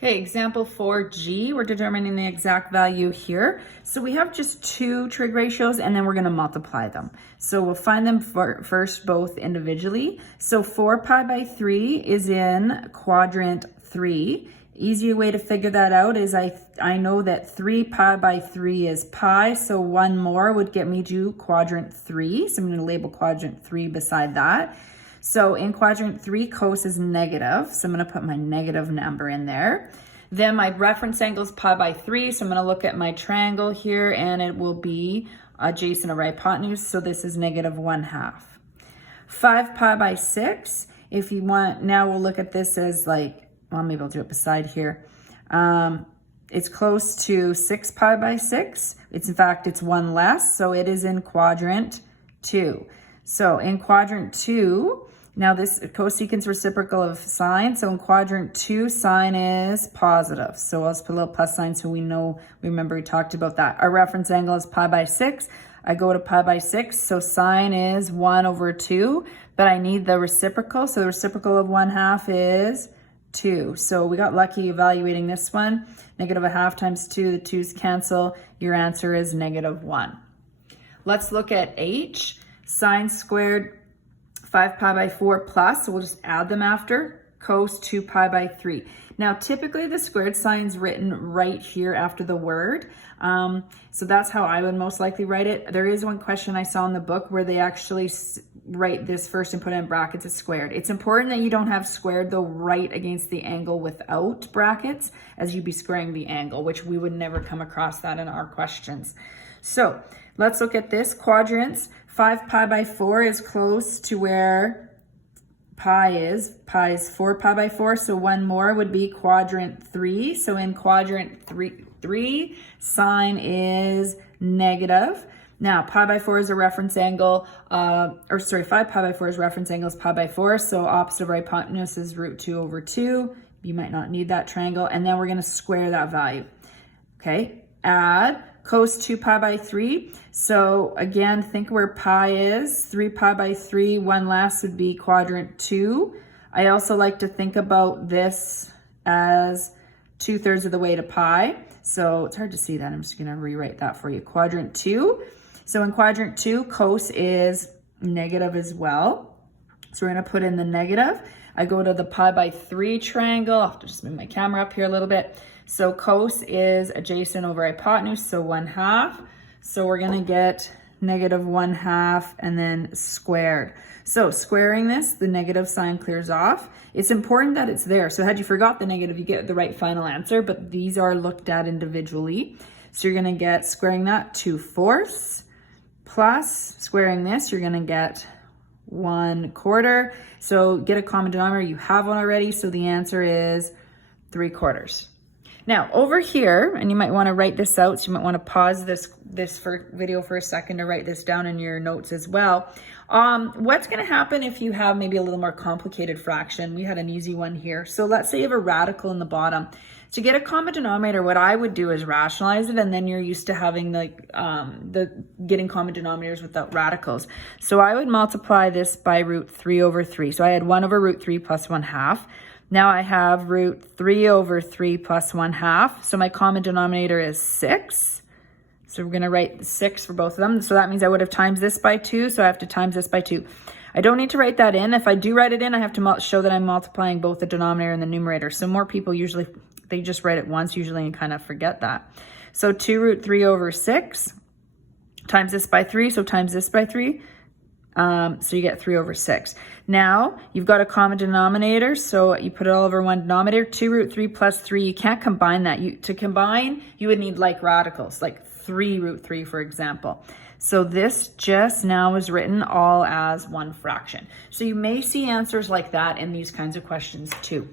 Okay, example 4g, we're determining the exact value here. So we have just two trig ratios and then we're gonna multiply them. So we'll find them first both individually. So 4 pi by 3 is in quadrant 3. Easier way to figure that out is I know that 3 pi by 3 is pi, so one more would get me to quadrant 3. So I'm gonna label quadrant 3 beside that. So in quadrant 3, cos is negative. So I'm going to put my negative number in there. Then my reference angle is pi by 3. So I'm going to look at my triangle here and it will be adjacent over hypotenuse. So this is negative 1/2. 5 pi by 6. If you want, now we'll look at this as like, well, maybe I'll do it beside here. It's close to 6 pi by 6. In fact, it's one less. So it is in quadrant 2. So in quadrant 2, now this cosecant reciprocal of sine. So in quadrant 2, sine is positive. So I'll just put a little plus sign so we know, remember we talked about that. Our reference angle is pi by 6. I go to pi by 6. So sine is 1/2, but I need the reciprocal. So the reciprocal of 1/2 is 2. So we got lucky evaluating this one. Negative 1/2 times 2, the 2's cancel. Your answer is -1. Let's look at h. Sine squared 5 pi by 4 plus, so we'll just add them after, cos 2 pi by 3. Now, typically the squared sign's written right here after the word. So that's how I would most likely write it. There is one question I saw in the book where they actually write this first and put it in brackets as squared. It's important that you don't have squared though right against the angle without brackets, as you'd be squaring the angle, which we would never come across that in our questions. So let's look at this. Quadrants. 5 pi by 4 is close to where pi is. Pi is 4 pi by 4, so one more would be quadrant 3. So in quadrant 3, sine is negative. Now, pi by 4 is a reference angle, 5 pi by 4 is reference angle is pi by 4, so opposite of hypotenuse is √2/2. You might not need that triangle, and then we're going to square that value. Okay, add cos 2 pi by 3. So again, think where pi is. 3 pi by 3, one less would be quadrant 2. I also like to think about this as 2/3 of the way to pi. So it's hard to see that. I'm just going to rewrite that for you. Quadrant 2. So in quadrant 2, cos is negative as well. So we're going to put in the negative. I go to the pi by 3 triangle. I'll have to just move my camera up here a little bit. So cos is adjacent over hypotenuse, so 1/2. So we're going to get -1/2 and then squared. So squaring this, the negative sign clears off. It's important that it's there. So had you forgot the negative, you get the right final answer, but these are looked at individually. So you're going to get, squaring that, 2/4 plus squaring this, you're going to get 1/4. So get a common denominator. You have one already. So the answer is 3/4. Now over here, and you might want to write this out, so you might want to pause this video for a second to write this down in your notes as well. What's going to happen if you have maybe a little more complicated fraction? We had an easy one here. So let's say you have a radical in the bottom. To get a common denominator, what I would do is rationalize it, and then you're used to having getting common denominators without radicals. So I would multiply this by √3/3. So I had 1/√3 plus 1/2. Now I have √3/3 plus 1/2. So my common denominator is 6. So we're going to write 6 for both of them. So that means I would have times this by 2. So I have to times this by 2. I don't need to write that in. If I do write it in, I have to show that I'm multiplying both the denominator and the numerator. So more people usually, they just write it once usually and kind of forget that. So 2√3/6 times this by 3. So times this by 3. So you get 3/6. Now you've got a common denominator, so you put it all over one denominator. 2√3 plus 3. You can't combine that. To combine, you would need like radicals, like 3√3, for example. So this just now is written all as one fraction. So you may see answers like that in these kinds of questions too.